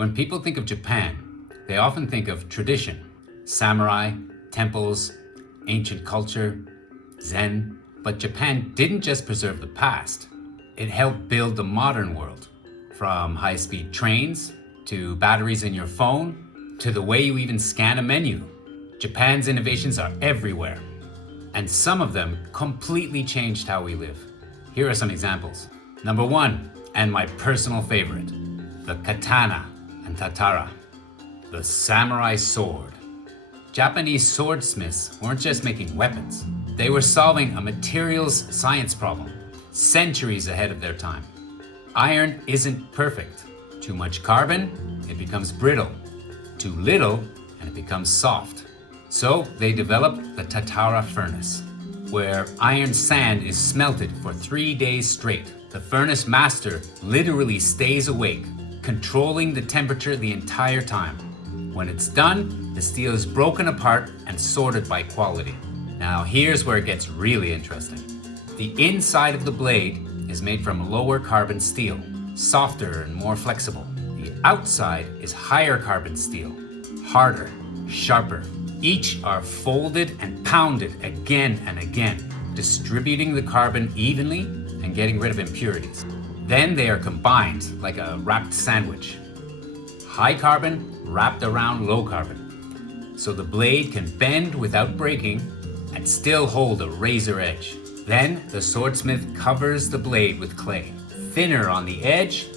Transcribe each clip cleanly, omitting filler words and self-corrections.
When people think of Japan, they often think of tradition, samurai, temples, ancient culture, Zen. But Japan didn't just preserve the past, it helped build the modern world. From high-speed trains, to batteries in your phone, to the way you even scan a menu. Japan's innovations are everywhere. And some of them completely changed how we live. Here are some examples. Number 1, and my personal favorite, the Katana and Tatara, the samurai sword. Japanese swordsmiths weren't just making weapons. They were solving a materials science problem, centuries ahead of their time. Iron isn't perfect. Too much carbon, it becomes brittle. Too little, and it becomes soft. So they developed the Tatara furnace, where iron sand is smelted for 3 days straight. The furnace master literally stays awake, controlling the temperature the entire time. When it's done, the steel is broken apart and sorted by quality. Now here's where it gets really interesting. The inside of the blade is made from lower carbon steel, softer and more flexible. The outside is higher carbon steel, harder, sharper. Each are folded and pounded again and again, distributing the carbon evenly and getting rid of impurities. Then they are combined like a wrapped sandwich. High carbon wrapped around low carbon. So the blade can bend without breaking and still hold a razor edge. Then the swordsmith covers the blade with clay, thinner on the edge,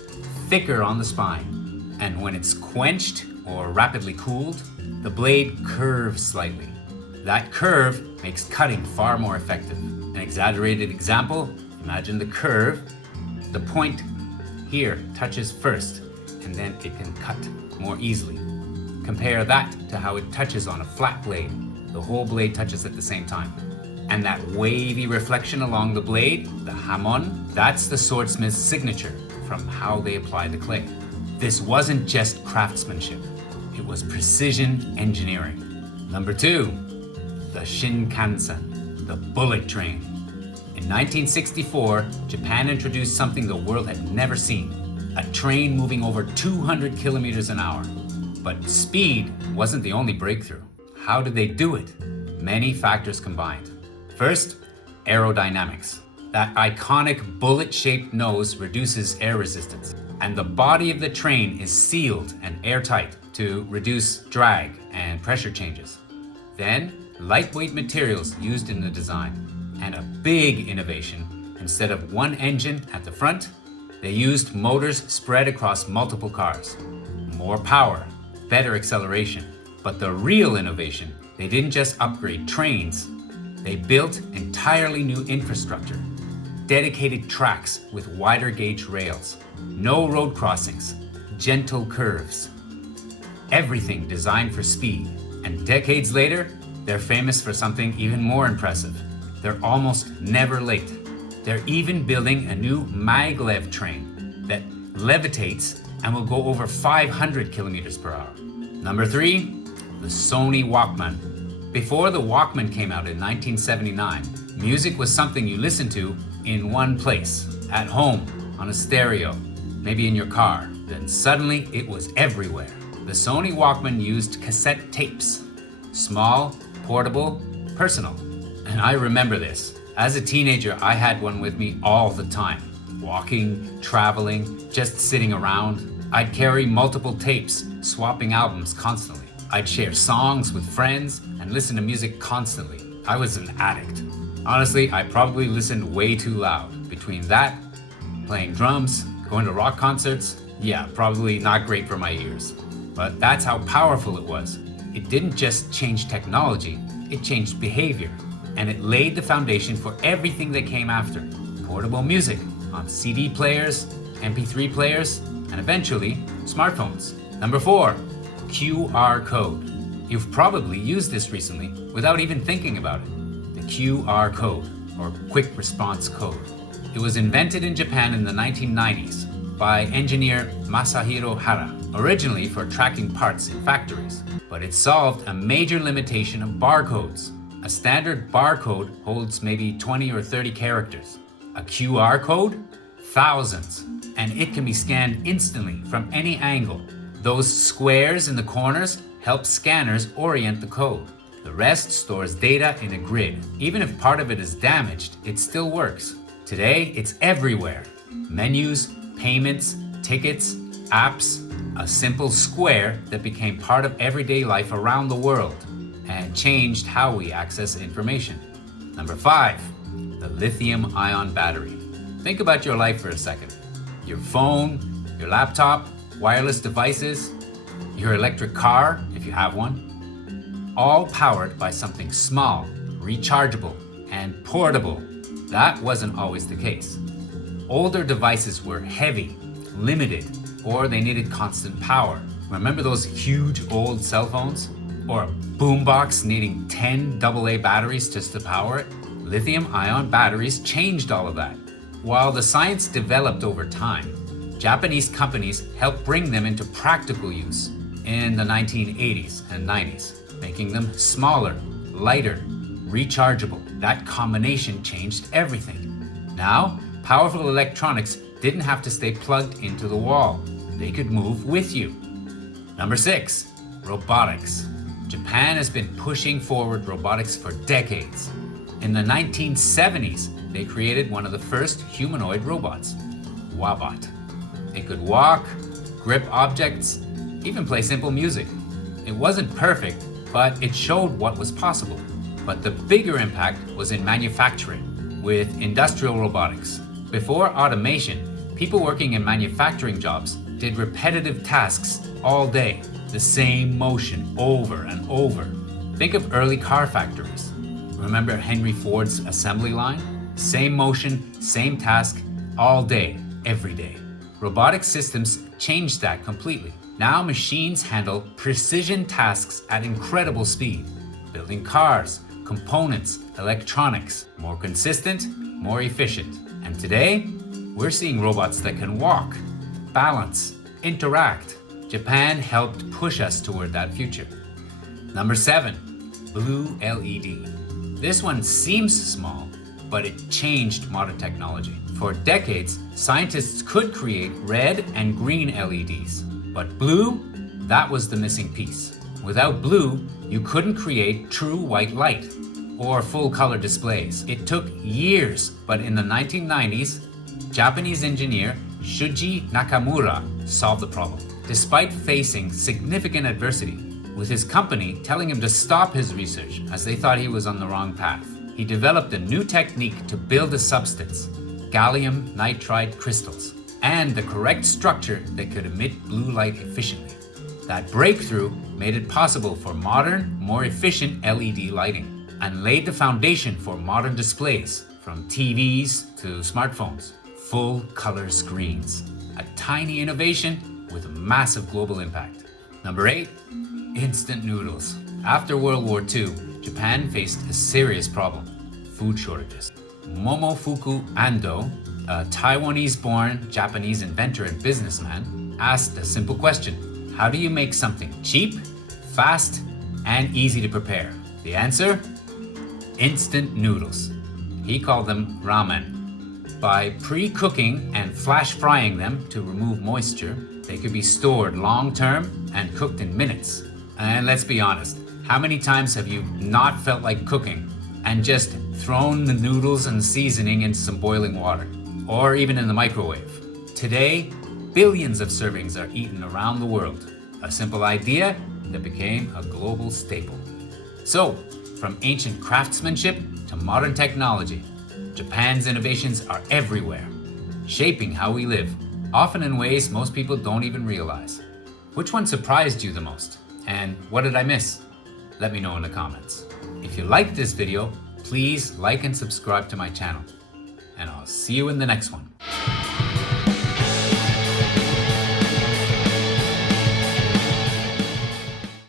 thicker on the spine. And when it's quenched or rapidly cooled, the blade curves slightly. That curve makes cutting far more effective. An exaggerated example, imagine the curve. The point here touches first, and then it can cut more easily. Compare that to how it touches on a flat blade. The whole blade touches at the same time. And that wavy reflection along the blade, the hamon, that's the swordsmith's signature from how they apply the clay. This wasn't just craftsmanship, it was precision engineering. Number 2, the Shinkansen, the bullet train. In 1964, Japan introduced something the world had never seen, a train moving over 200 kilometers an hour. But speed wasn't the only breakthrough. How did they do it? Many factors combined. First, aerodynamics. That iconic bullet-shaped nose reduces air resistance, and the body of the train is sealed and airtight to reduce drag and pressure changes. Then, lightweight materials used in the design, and a big innovation. Instead of one engine at the front, they used motors spread across multiple cars. More power, better acceleration. But the real innovation, they didn't just upgrade trains, they built entirely new infrastructure. Dedicated tracks with wider gauge rails, no road crossings, gentle curves. Everything designed for speed. And decades later, they're famous for something even more impressive. They're almost never late. They're even building a new maglev train that levitates and will go over 500 kilometers per hour. Number 3, the Sony Walkman. Before the Walkman came out in 1979, music was something you listened to in one place, at home, on a stereo, maybe in your car. Then suddenly it was everywhere. The Sony Walkman used cassette tapes. Small, portable, personal. And I remember this. As a teenager, I had one with me all the time. Walking, traveling, just sitting around. I'd carry multiple tapes, swapping albums constantly. I'd share songs with friends and listen to music constantly. I was an addict. Honestly, I probably listened way too loud. Between that, playing drums, going to rock concerts, yeah, probably not great for my ears. But that's how powerful it was. It didn't just change technology, it changed behavior. And it laid the foundation for everything that came after. Portable music on CD players, MP3 players, and eventually, smartphones. Number 4, QR code. You've probably used this recently without even thinking about it. The QR code, or quick response code. It was invented in Japan in the 1990s by engineer Masahiro Hara, originally for tracking parts in factories. But it solved a major limitation of barcodes. A standard barcode holds maybe 20 or 30 characters. A QR code? Thousands. And it can be scanned instantly from any angle. Those squares in the corners help scanners orient the code. The rest stores data in a grid. Even if part of it is damaged, it still works. Today, it's everywhere. Menus, payments, tickets, apps, a simple square that became part of everyday life around the world and changed how we access information. Number 5, the lithium-ion battery. Think about your life for a second. Your phone, your laptop, wireless devices, your electric car, if you have one, all powered by something small, rechargeable, and portable. That wasn't always the case. Older devices were heavy, limited, or they needed constant power. Remember those huge old cell phones? Or a boombox needing 10 AA batteries just to power it? Lithium-ion batteries changed all of that. While the science developed over time, Japanese companies helped bring them into practical use in the 1980s and 90s, making them smaller, lighter, rechargeable. That combination changed everything. Now, powerful electronics didn't have to stay plugged into the wall. They could move with you. Number 6, robotics. Japan has been pushing forward robotics for decades. In the 1970s, they created one of the first humanoid robots, Wabot. It could walk, grip objects, even play simple music. It wasn't perfect, but it showed what was possible. But the bigger impact was in manufacturing, with industrial robotics. Before automation, people working in manufacturing jobs did repetitive tasks all day, the same motion over and over. Think of early car factories. Remember Henry Ford's assembly line? Same motion, same task, all day, every day. Robotic systems changed that completely. Now machines handle precision tasks at incredible speed, building cars, components, electronics, more consistent, more efficient. And today, we're seeing robots that can walk, balance, interact. Japan helped push us toward that future. Number 7, blue LED. This one seems small, but it changed modern technology. For decades, scientists could create red and green LEDs, but blue, that was the missing piece. Without blue, you couldn't create true white light or full color displays. It took years, but in the 1990s, Japanese engineer Shuji Nakamura solved the problem, despite facing significant adversity, with his company telling him to stop his research as they thought he was on the wrong path. He developed a new technique to build a substance, gallium nitride crystals, and the correct structure that could emit blue light efficiently. That breakthrough made it possible for modern, more efficient LED lighting, and laid the foundation for modern displays, from TVs to smartphones, full color screens. A tiny innovation with a massive global impact. Number 8, instant noodles. After World War II, Japan faced a serious problem, food shortages. Momofuku Ando, a Taiwanese-born Japanese inventor and businessman, asked a simple question: how do you make something cheap, fast, and easy to prepare? The answer? Instant noodles. He called them ramen. By pre-cooking and flash frying them to remove moisture, they could be stored long-term and cooked in minutes. And let's be honest, how many times have you not felt like cooking and just thrown the noodles and seasoning into some boiling water, or even in the microwave? Today, billions of servings are eaten around the world. A simple idea that became a global staple. So, from ancient craftsmanship to modern technology, Japan's innovations are everywhere, shaping how we live, often in ways most people don't even realize. Which one surprised you the most? And what did I miss? Let me know in the comments. If you liked this video, please like and subscribe to my channel. And I'll see you in the next one.